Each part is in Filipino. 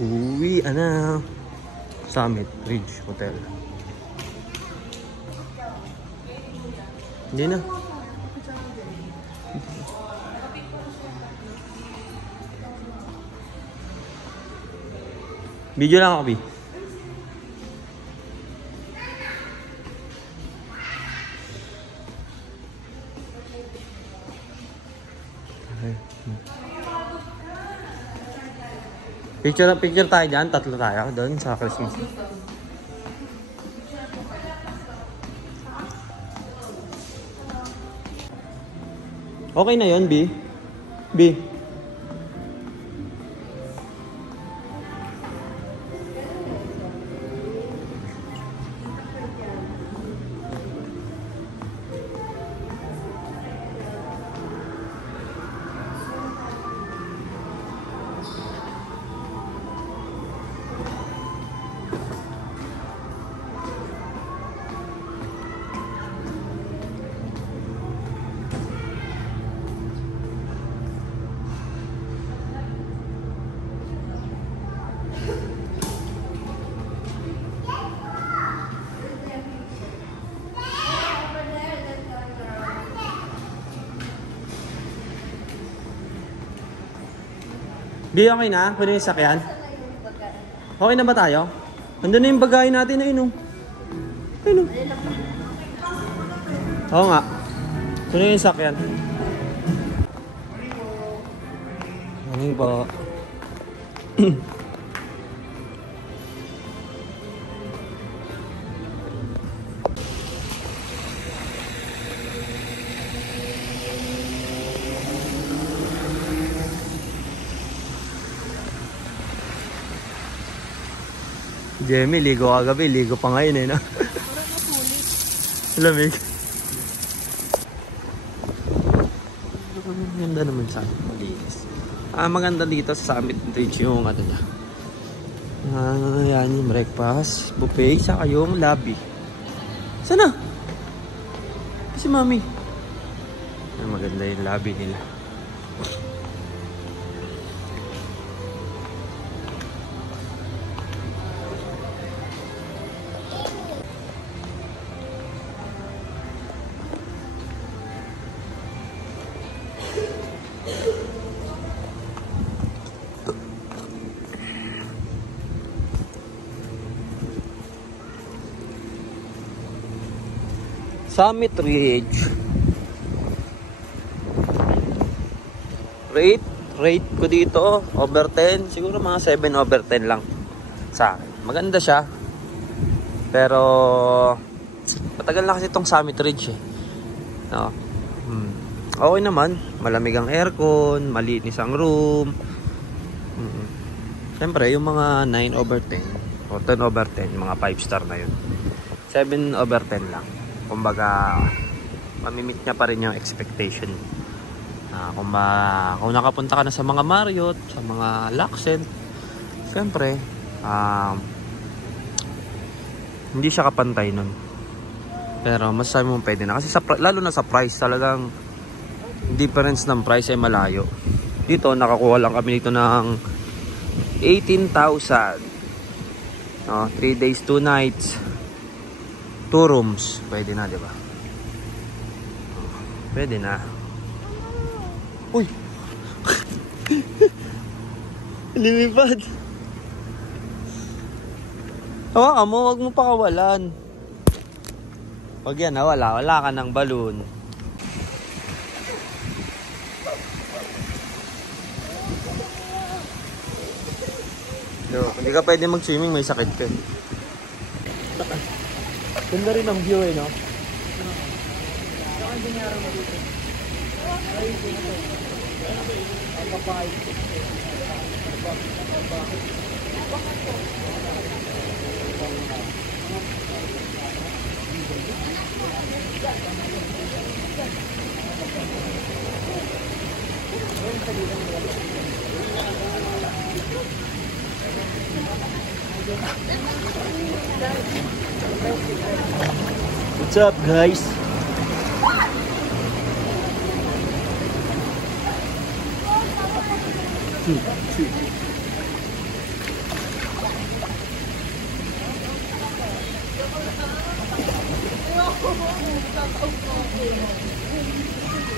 Uwi na. Summit Ridge Hotel. Hindi na. Video lang ako, Bi. Picture tayo dyan. Tatlo tayo doon sa Christmas. Okay na yun, B. B. Di okay na? Pwede yung sakyan? Okay na ba tayo? Nandun na yung bagay natin. Ayun o. Ayun o. Oo nga. Pwede yung sakyan. Ano ba? Jemmy, ligo kagabi, ligo pa ngayon eh, no? Lamig. Maganda naman sa malinis. Maganda dito sa Summit Ridge yung ano niya. Yan yung breakfast, buffet, saka yung lobby. Sana? Si Mami. Maganda yung lobby nila. Summit Ridge. Rate ko dito over 10, siguro mga 7 over 10 lang sa akin. Maganda siya. Pero matagal na kasi itong Summit Ridge eh. No. Okay naman, malamig ang aircon, malinis ang room. Siyempre, yung mga 9 over 10 o 10 over 10, mga 5 star na yun. 7 over 10 lang. Kumbaga, mamimit niya pa rin yung expectation. Kung nakapunta ka na sa mga Marriott, sa mga Luxent, siyempre, hindi siya kapantay nun. Pero masasabi mo pwede na. Kasi lalo na sa price, talagang difference ng price ay malayo. Dito, nakakuha lang kami dito ng 18,000. 3 days, 2 nights. 2 rooms. Pwede na, diba? Pwede na. Uy! Lumipad. Hawakan mo, wag mo pakawalan. Pag yan, wala ka ng balloon. Hindi ka pwede mag-swimming, may sakit ka. Ganda rin ang view eh, no? What's up, guys?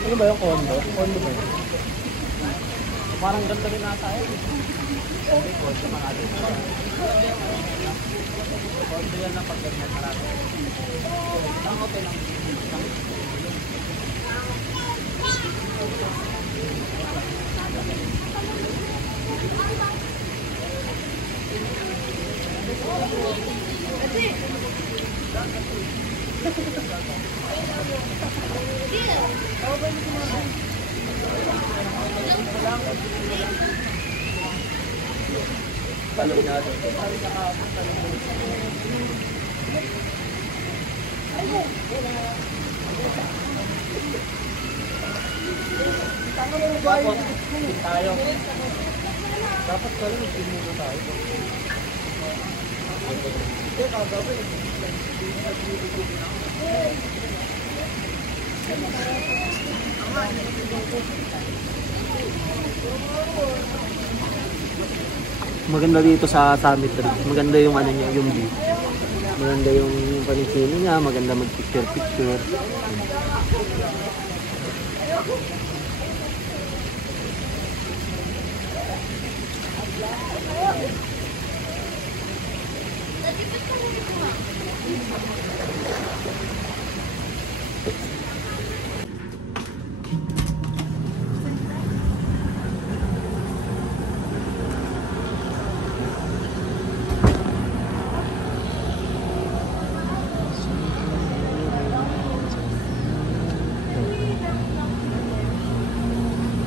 Ano ba yung condo? Condo ba yun? Parang ganda rin nata eh. Condo mga atin. Condo yan na pag ganyan marami. Ang okay lang. Talong na doon. Tayo. Dapat kayo magsimulo tayo. Hindi, kagawin. Maganda dito sa Summit Ridge. Maganda yung ano niya, yung view. Maganda yung panisino niya, maganda mag-picture-picture.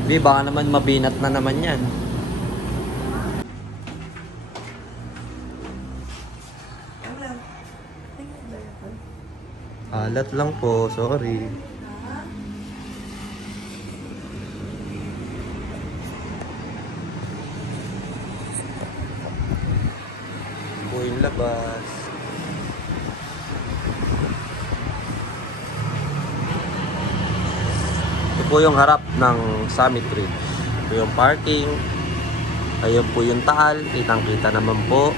Di, baka naman mabinat na naman yan. Alat lang po, sorry. Po yung labas. Ito po yung harap ng Summit Ridge. Ito yung parking. Ayun po yung taal. Kitang-kita naman po.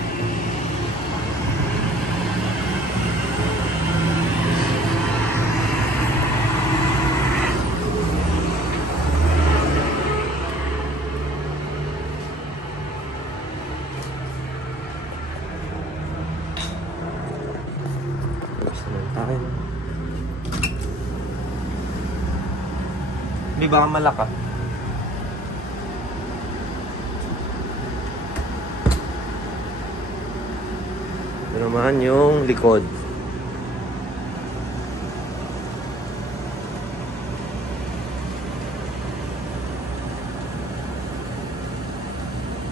Hindi baka malaka. Ito naman yung likod.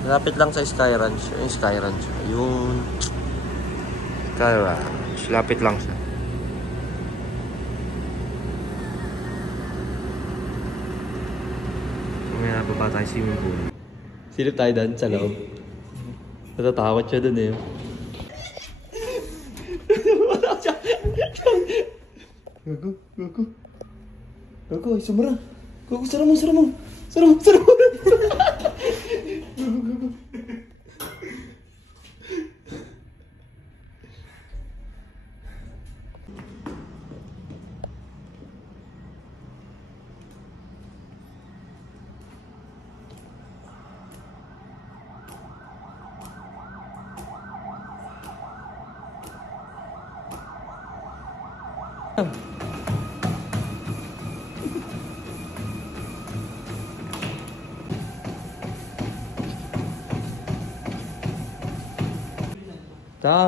Malapit lang sa Sky Ranch. Yung Sky Ranch. Yung Sky Ranch. Lapit lang siya. May nababa tayo swimming pool. Silip tayo doon sa loob. Natatakot siya doon eh. Gago, gago. Gago, ay sumara. Gago, sara mo, sara mo. Sara mo, sara mo. Gago, gago.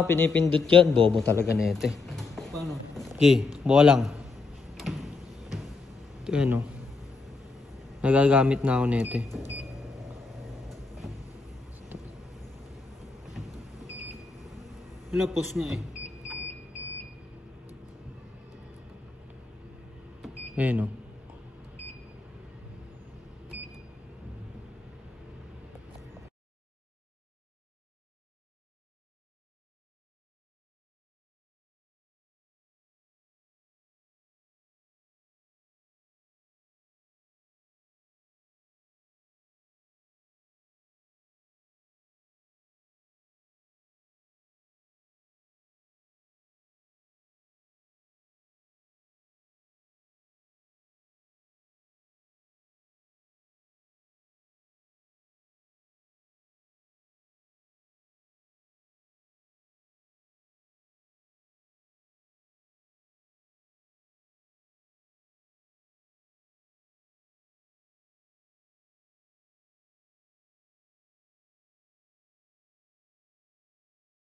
Pinipindot yan. Bobo talaga nete. Paano? Okay, buka lang. Ito yan o. Nagagamit na ako nete. Wala, post nga eh. Ayan o.